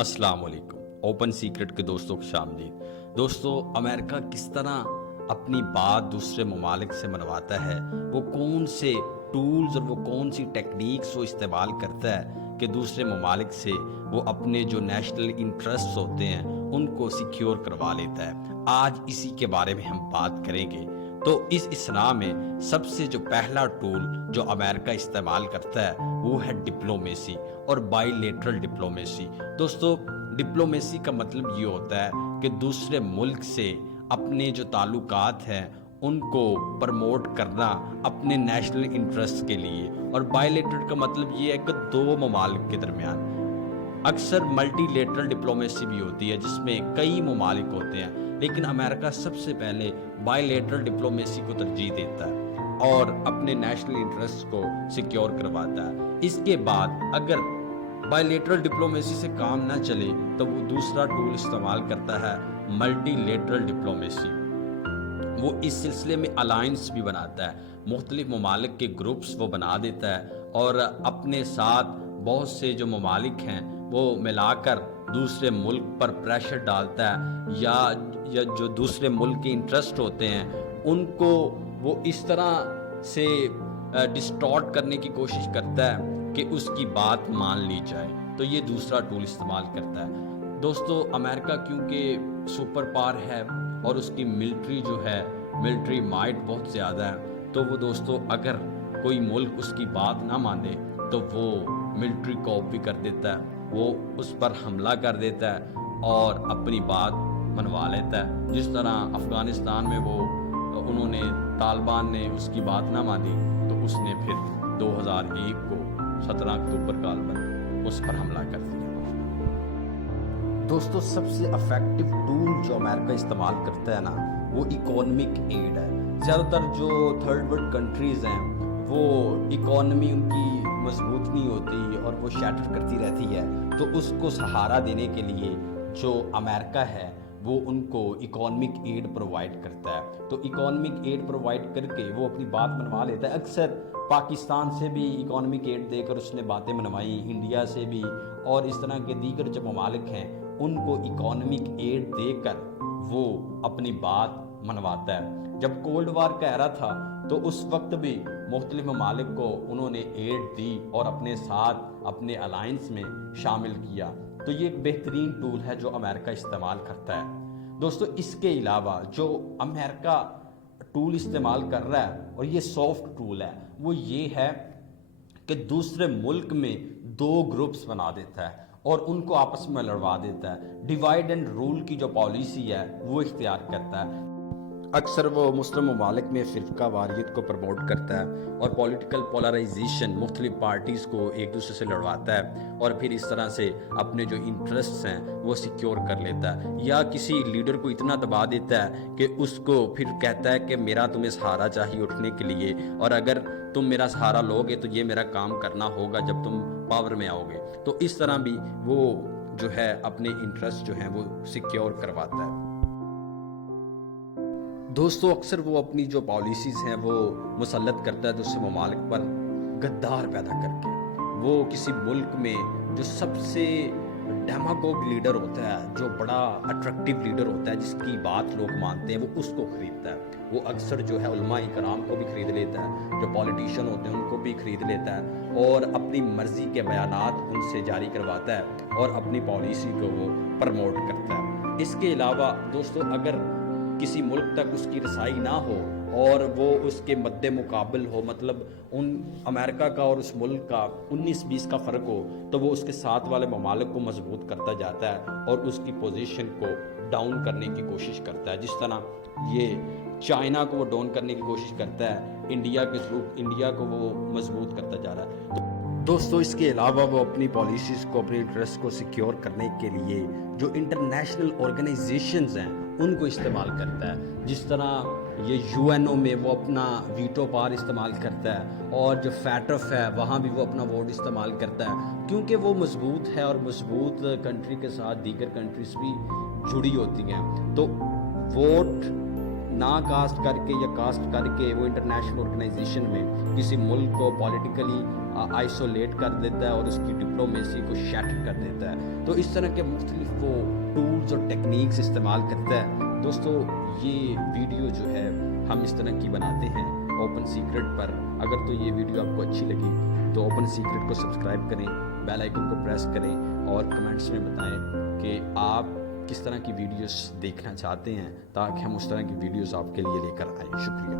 अस्सलाम वालेकुम। Open secret के दोस्तों को शामदीद। दोस्तों, अमेरिका किस तरह अपनी बात दूसरे ममालिक से मनवाता है, वो कौन से टूल्स और वो कौन सी टेक्निक्स वो इस्तेमाल करता है कि दूसरे ममालिक से वो अपने जो नेशनल इंटरेस्ट होते हैं उनको सिक्योर करवा लेता है। आज इसी के बारे में हम बात करेंगे। तो इस इसना में सबसे जो पहला टूल जो अमेरिका इस्तेमाल करता है वो है डिप्लोमेसी और बाइलेटरल डिप्लोमेसी। दोस्तों, डिप्लोमेसी का मतलब ये होता है कि दूसरे मुल्क से अपने जो ताल्लुकात हैं उनको प्रमोट करना अपने नेशनल इंटरेस्ट के लिए, और बाइलेटरल का मतलब ये है कि दो ममालिक के दरमियान। अक्सर मल्टीलेटरल डिप्लोमेसी भी होती है जिसमें कई ममालिक होते हैं, लेकिन अमेरिका सबसे पहले बाइलेटरल डिप्लोमेसी को तरजीह देता है और अपने नेशनल इंटरेस्ट को सिक्योर करवाता है। इसके बाद अगर बाइलेटरल डिप्लोमेसी से काम ना चले तो वो दूसरा टूल इस्तेमाल करता है, मल्टीलेटरल डिप्लोमेसी। वो इस सिलसिले में अलायंस भी बनाता है, मुख्तलिफ ममालिक के ग्रुप्स वो बना देता है और अपने साथ बहुत से जो ममालिक हैं वो मिलाकर दूसरे मुल्क पर प्रेशर डालता है, या जो दूसरे मुल्क के इंटरेस्ट होते हैं उनको वो इस तरह से डिस्टॉर्ट करने की कोशिश करता है कि उसकी बात मान ली जाए। तो ये दूसरा टूल इस्तेमाल करता है। दोस्तों, अमेरिका क्योंकि सुपर पावर है और उसकी मिलिट्री जो है, मिलिट्री माइट बहुत ज़्यादा है, तो वो दोस्तों अगर कोई मुल्क उसकी बात ना माने तो वो मिलिट्री कॉप भी कर देता है, वो उस पर हमला कर देता है और अपनी बात मनवा लेता है। जिस तरह अफ़गानिस्तान में उन्होंने तालिबान ने उसकी बात ना मानी तो उसने फिर 2001 को 17 अक्टूबर कालबन उस पर हमला कर दिया। दोस्तों, सबसे इफेक्टिव टूल जो अमेरिका इस्तेमाल करता है ना वो इकोनॉमिक एड है। ज़्यादातर जो थर्ड वर्ल्ड कंट्रीज़ हैं वो इकोनॉमी उनकी मजबूत नहीं होती और वो शैटर करती रहती है, तो उसको सहारा देने के लिए जो अमेरिका है वो उनको इकोनॉमिक एड प्रोवाइड करता है। तो इकोनॉमिक एड प्रोवाइड करके वो अपनी बात मनवा लेता है। अक्सर पाकिस्तान से भी इकोनॉमिक एड देकर उसने बातें मनवाई, इंडिया से भी, और इस तरह के दीगर जो ममालिक हैं उनको इकोनॉमिक एड देकर वो अपनी बात मनवाता है। जब कोल्ड वार का एरा था तो उस वक्त भी मुख्तलिफ ममालिक को उन्होंने एड दी और अपने साथ अपने अलायंस में शामिल किया। तो ये एक बेहतरीन टूल है जो अमेरिका इस्तेमाल करता है। दोस्तों, इसके अलावा जो अमेरिका टूल इस्तेमाल कर रहा है और ये सॉफ्ट टूल है वो ये है कि दूसरे मुल्क में दो ग्रुप्स बना देता है और उनको आपस में लड़वा देता है। डिवाइड एंड रूल की जो पॉलिसी है वो इख्तियार करता है। अक्सर वो मुस्लिम ममालिक में फ़िरका वारियत को प्रमोट करता है और पॉलिटिकल पोलराइजेशन, मुख्तलिफ पार्टीज़ को एक दूसरे से लड़वाता है और फिर इस तरह से अपने जो इंटरेस्ट्स हैं वो सिक्योर कर लेता है, या किसी लीडर को इतना दबा देता है कि उसको फिर कहता है कि मेरा तुम्हें सहारा चाहिए उठने के लिए, और अगर तुम मेरा सहारा लोगे तो ये मेरा काम करना होगा जब तुम पावर में आओगे। तो इस तरह भी वो जो है अपने इंटरेस्ट जो हैं वो सिक्योर करवाता है। दोस्तों, अक्सर वो अपनी जो पॉलिसीज़ हैं वो मुसल्लत करता है दूसरे ममालिक पर गद्दार पैदा करके। वो किसी मुल्क में जो सबसे डेमागोग लीडर होता है, जो बड़ा अट्रैक्टिव लीडर होता है, जिसकी बात लोग मानते हैं, वो उसको खरीदता है। वो अक्सर जो है उलमा इकराम को भी खरीद लेता है, जो पॉलिटिशियन होते हैं उनको भी खरीद लेता है और अपनी मर्ज़ी के बयानात उनसे जारी करवाता है और अपनी पॉलिसी को वो प्रमोट करता है। इसके अलावा दोस्तों, अगर किसी मुल्क तक उसकी रसाई ना हो और वो उसके मद्दे मुकाबिल हो, मतलब उन अमेरिका का और उस मुल्क का 19-20 का फ़र्क हो, तो वो उसके साथ वाले ममालिक को मजबूत करता जाता है और उसकी पोजीशन को डाउन करने की कोशिश करता है। जिस तरह ये चाइना को वो डाउन करने की कोशिश करता है, इंडिया के थ्रू इंडिया को वो मजबूत करता जा रहा है। तो दोस्तों, इसके अलावा वो अपनी पॉलिसीज़ को, अपने इंटरेस्ट को सिक्योर करने के लिए जो इंटरनेशनल ऑर्गेनाइजेशंस हैं उनको इस्तेमाल करता है। जिस तरह ये यूएनओ में वो अपना वीटो पावर इस्तेमाल करता है और जो फैटफ है वहाँ भी वो अपना वोट इस्तेमाल करता है, क्योंकि वो मजबूत है और मजबूत कंट्री के साथ दीगर कंट्रीज भी जुड़ी होती हैं। तो वोट نا کاسٹ کر کے یا کاسٹ کر کے وہ انٹرنیشنل آرگنائزیشن میں کسی ملک کو پولیٹیکلی آئسولیٹ کر دیتا ہے اور اس کی ڈپلومیسی کو شیٹر کر دیتا ہے. تو اس طرح کے مختلف وہ ٹولز اور ٹیکنیکس استعمال کرتا ہے. دوستو یہ ویڈیو جو ہے ہم اس طرح کی بناتے ہیں اوپن سیکرٹ پر. اگر تو یہ ویڈیو آپ کو اچھی لگی تو اوپن سیکرٹ کو سبسکرائب کریں, بیل آئیکن کو پریس کریں اور کمنٹس میں بتائیں کہ آپ کس طرح کی ویڈیوز دیکھنا چاہتے ہیں تاکہ ہم اس طرح کی ویڈیوز آپ کے لیے لے کر آئیں. شکریہ.